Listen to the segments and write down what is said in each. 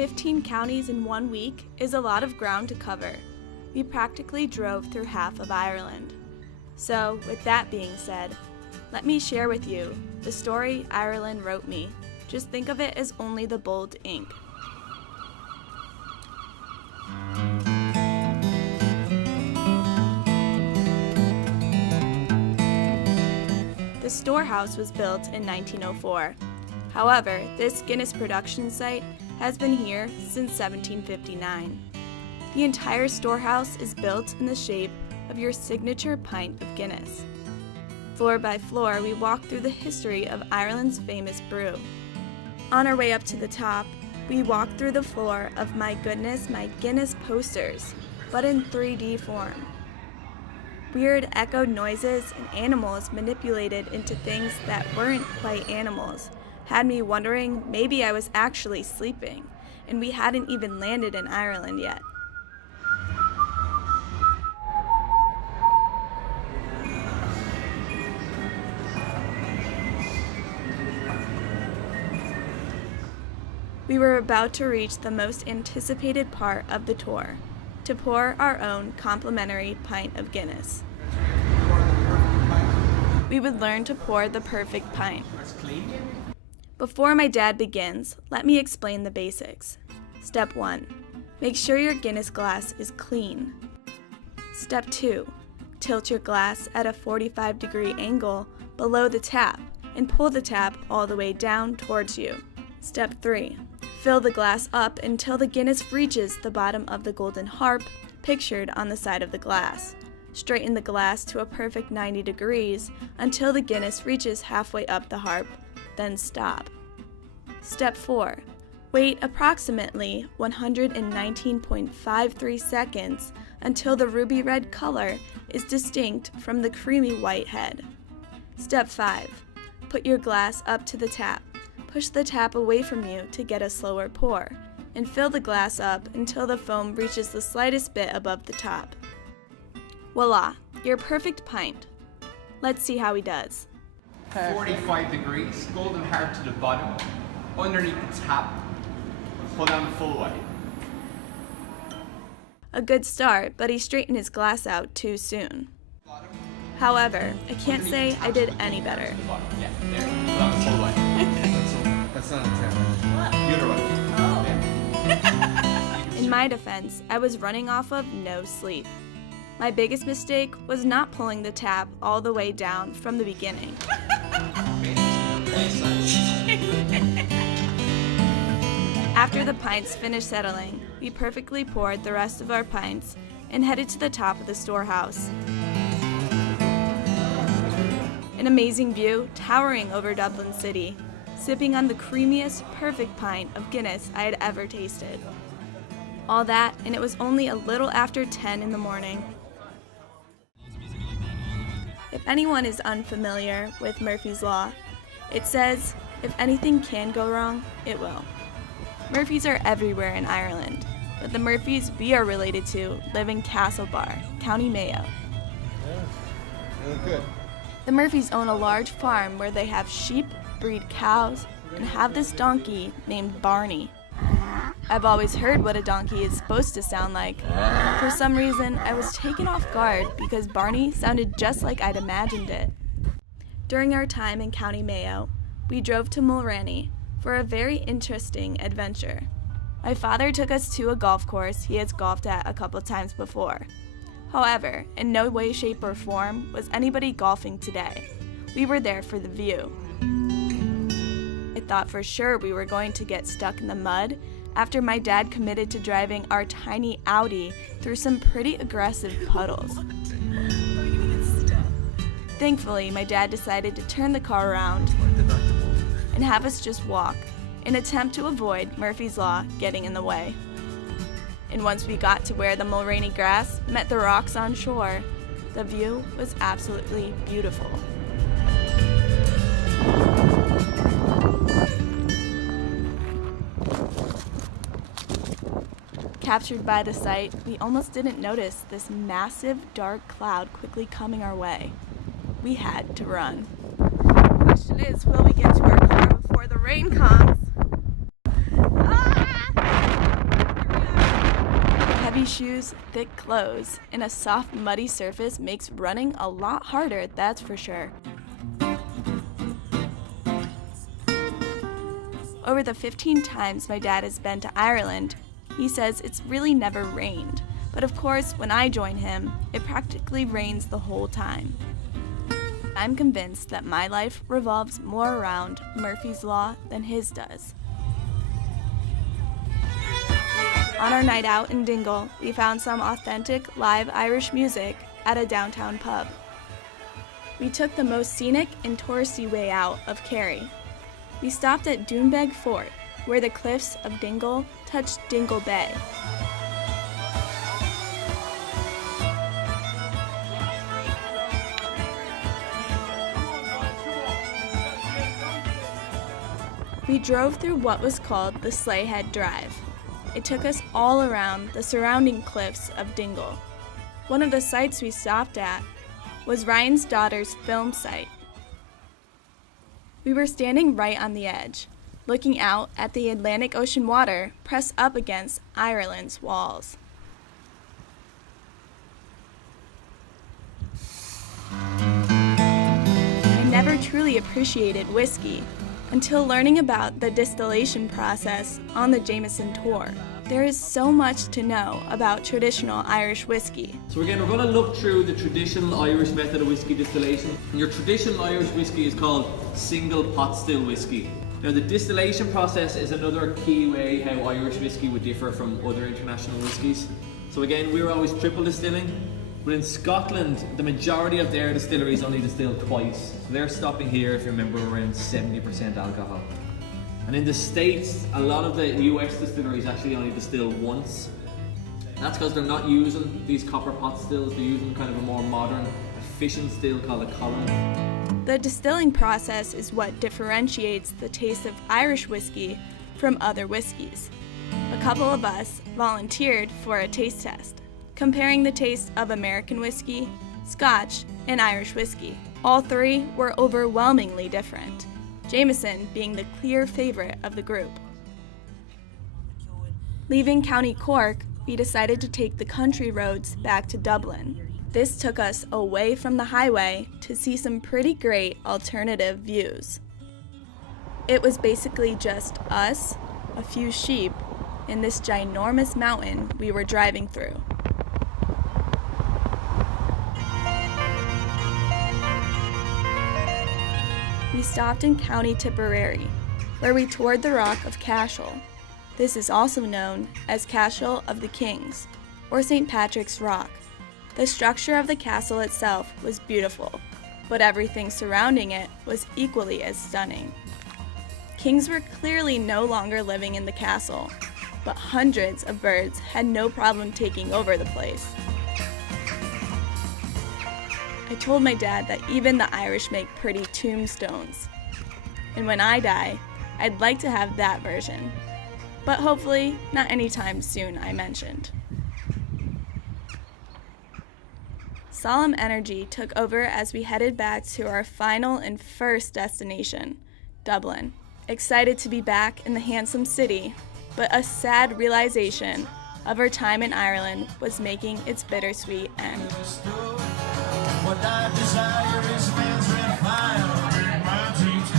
15 counties in 1 week is a lot of ground to cover. We practically drove through half of Ireland. So, with that being said, let me share with you the story Ireland wrote me. Just think of it as only the bold ink. The storehouse was built in 1904. However, this Guinness production site has been here since 1759. The entire storehouse is built in the shape of your signature pint of Guinness. Floor by floor, we walk through the history of Ireland's famous brew. On our way up to the top, we walk through the floor of My Goodness, My Guinness posters, but in 3D form. Weird echoed noises and animals manipulated into things that weren't quite animals had me wondering maybe I was actually sleeping, and we hadn't even landed in Ireland yet. We were about to reach the most anticipated part of the tour, to pour our own complimentary pint of Guinness. We would learn to pour the perfect pint. Before my dad begins, let me explain the basics. Step 1. Make sure your Guinness glass is clean. Step 2. Tilt your glass at a 45-degree angle below the tap and pull the tap all the way down towards you. Step 3. Fill the glass up until the Guinness reaches the bottom of the golden harp pictured on the side of the glass. Straighten the glass to a perfect 90 degrees until the Guinness reaches halfway up the harp, then stop. Step 4. Wait approximately 119.53 seconds until the ruby red color is distinct from the creamy white head. Step 5. Put your glass up to the tap. Push the tap away from you to get a slower pour, and fill the glass up until the foam reaches the slightest bit above the top. Voila, your perfect pint. Let's see how he does. 45 degrees, golden harp to the bottom, underneath the tap, pull down the full way. A good start, but he straightened his glass out too soon. However, I can't say I did any better. Yeah, there, pull down the full way. That's not a tap. The other one. Oh. In my defense, I was running off of no sleep. My biggest mistake was not pulling the tap all the way down from the beginning. After the pints finished settling, we perfectly poured the rest of our pints and headed to the top of the storehouse. An amazing view towering over Dublin City, sipping on the creamiest, perfect pint of Guinness I had ever tasted. All that, and it was only a little after 10 in the morning. If anyone is unfamiliar with Murphy's Law, it says, if anything can go wrong, it will. Murphys are everywhere in Ireland, but the Murphys we are related to live in Castlebar, County Mayo. Yeah, they look good. The Murphys own a large farm where they have sheep, breed cows, and have this donkey named Barney. I've always heard what a donkey is supposed to sound like. For some reason, I was taken off guard because Barney sounded just like I'd imagined it. During our time in County Mayo, we drove to Mulranny for a very interesting adventure. My father took us to a golf course he has golfed at a couple times before. However, in no way, shape, or form was anybody golfing today. We were there for the view. I thought for sure we were going to get stuck in the mud after my dad committed to driving our tiny Audi through some pretty aggressive puddles. Thankfully, my dad decided to turn the car around and have us just walk, in an attempt to avoid Murphy's Law getting in the way. And once we got to where the Mulranny grass met the rocks on shore, the view was absolutely beautiful. Captured by the sight, we almost didn't notice this massive dark cloud quickly coming our way. We had to run. The question is, will we get to our car before the rain comes? Ah! heavy shoes, thick clothes, and a soft, muddy surface makes running a lot harder, that's for sure. Over the 15 times my dad has been to Ireland, he says it's really never rained. But of course, when I join him, it practically rains the whole time. I'm convinced that my life revolves more around Murphy's Law than his does. On our night out in Dingle, we found some authentic live Irish music at a downtown pub. We took the most scenic and touristy way out of Kerry. We stopped at Doonbeg Fort, where the cliffs of Dingle touch Dingle Bay. We drove through what was called the Slayhead Drive. It took us all around the surrounding cliffs of Dingle. One of the sites we stopped at was Ryan's daughter's film site. We were standing right on the edge, looking out at the Atlantic Ocean water pressed up against Ireland's walls. I never truly appreciated whiskey until learning about the distillation process on the Jameson tour. There is so much to know about traditional Irish whiskey. So again, we're going to look through the traditional Irish method of whiskey distillation. And your traditional Irish whiskey is called single pot still whiskey. Now the distillation process is another key way how Irish whiskey would differ from other international whiskies. So again, we were always triple distilling, but in Scotland, the majority of their distilleries only distill twice. So they're stopping here, if you remember, around 70% alcohol. And in the States, a lot of the US distilleries actually only distill once. And that's because they're not using these copper pot stills, they're using kind of a more modern, efficient still called a column. The distilling process is what differentiates the taste of Irish whiskey from other whiskeys. A couple of us volunteered for a taste test, comparing the taste of American whiskey, Scotch, and Irish whiskey. All three were overwhelmingly different, Jameson being the clear favorite of the group. Leaving County Cork, we decided to take the country roads back to Dublin. This took us away from the highway to see some pretty great alternative views. It was basically just us, a few sheep, and this ginormous mountain we were driving through. We stopped in County Tipperary, where we toured the Rock of Cashel. This is also known as Cashel of the Kings, or St. Patrick's Rock. The structure of the castle itself was beautiful, but everything surrounding it was equally as stunning. Kings were clearly no longer living in the castle, but hundreds of birds had no problem taking over the place. I told my dad that even the Irish make pretty tombstones. And when I die, I'd like to have that version. But hopefully, not anytime soon, I mentioned. Solemn energy took over as we headed back to our final and first destination, Dublin. Excited to be back in the handsome city, but a sad realization of our time in Ireland was making its bittersweet end. What I desire is man's red fire in my dreams.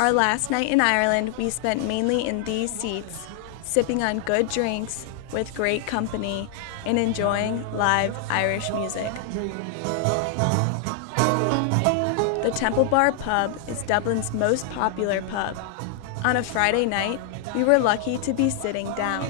Our last night in Ireland, we spent mainly in these seats, sipping on good drinks with great company and enjoying live Irish music. The Temple Bar pub is Dublin's most popular pub. On a Friday night, we were lucky to be sitting down.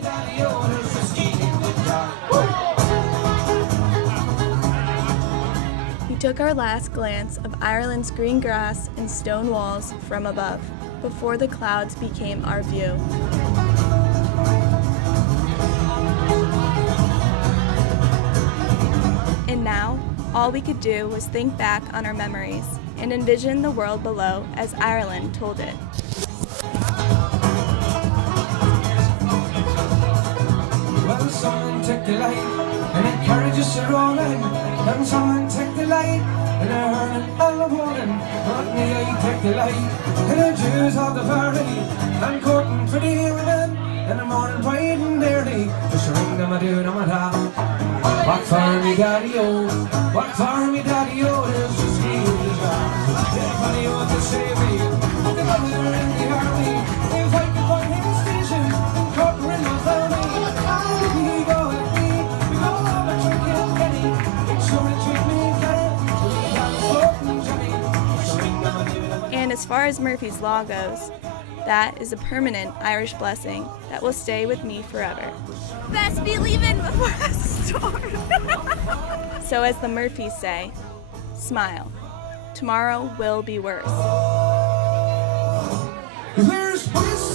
We took our last glance of Ireland's green grass and stone walls from above, before the clouds became our view. And now, all we could do was think back on our memories and envision the world below as Ireland told it. Well, someone take the light and encourage us to roll in. And someone take the light and earn all the morning. But me, I take the light and the Jews of the party. I'm courting pretty women in the morning bright and early. I'm doing on my top. Walk for me, daddy-o. Walk for me, daddy-o. There's whiskey in the jar. Anybody want to save me? The brothers are in the army. If I could find him a station, corner in my family. He go with me. We go on a drinking penny. Make sure to treat me better. We got a floating Johnny. And as far as Murphy's Law goes, that is a permanent Irish blessing that will stay with me forever. Best be leaving before the storm. So as the Murphys say, smile. Tomorrow will be worse. There's whiskey.